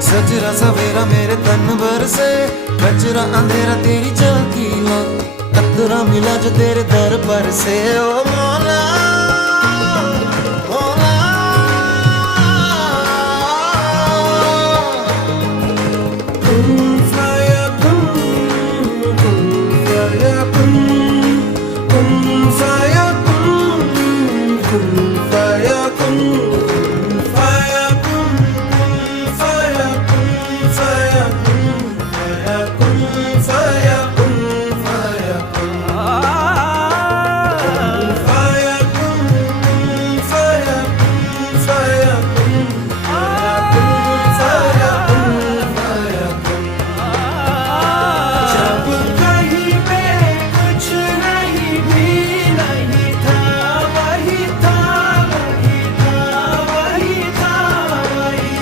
सजरा सवेरा मेरे तन भर से, कचरा अंधेरा तेरी झांकी ला, कतरा मिला जो तेरे दर पर से। ओ मौला